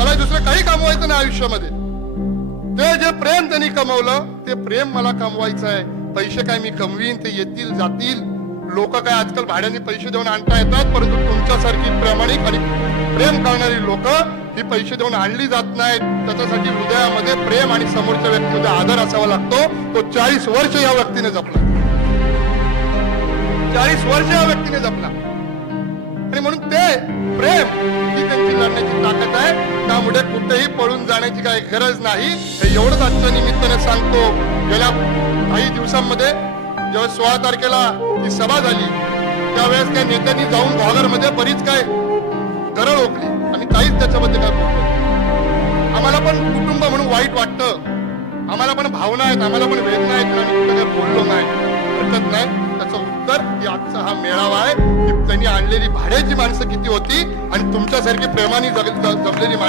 मला दुसरं काही कमवायचं नाही आयुष्यामध्ये. ते जे प्रेम त्यांनी कमवलं ते प्रेम मला कमवायचं आहे. पैसे काय मी कमवीन, ते येतील जातील. लोक काय आजकाल भाड्याने पैसे देऊन आणता येतात, परंतु तुमच्यासारखी प्रामाणिक आणि प्रेम करणारी लोक ही पैसे देऊन आणली जात नाहीत. त्याच्यासाठी हृदयामध्ये प्रेम आणि समोरच्या व्यक्तीमध्ये आदर असावा लागतो. तो 40 वर्ष या व्यक्तीने जपला, 40 वर्ष या व्यक्तीने जपला. आणि म्हणून ते प्रेम ही त्यांची लढण्याची ताकद आहे. त्यामुळे कुठेही पळून जाण्याची काही गरज नाही. हे एवढंच आजच्या निमित्ताने सांगतो. गेल्या काही दिवसांमध्ये जेव्हा 16 तारखेला ही सभा झाली त्यावेळेस काही नेत्यांनी जाऊन घागरमध्ये बरीच काय गरळ ओकली. आम्ही काहीच त्याच्यामध्ये काय बोलतो. आम्हाला पण कुटुंब म्हणून वाईट वाटतं, आम्हाला पण भावना आहेत, आम्हाला पण वेदना आहेत, आम्ही कुठे काही बोललो नाही, हरकत नाही. त्याचं उत्तर की आजचा हा मेळावा आहे की त्यांनी आणलेली भाड्याची माणसं किती होती आणि तुमच्यासारखी प्रेमाने जगलेली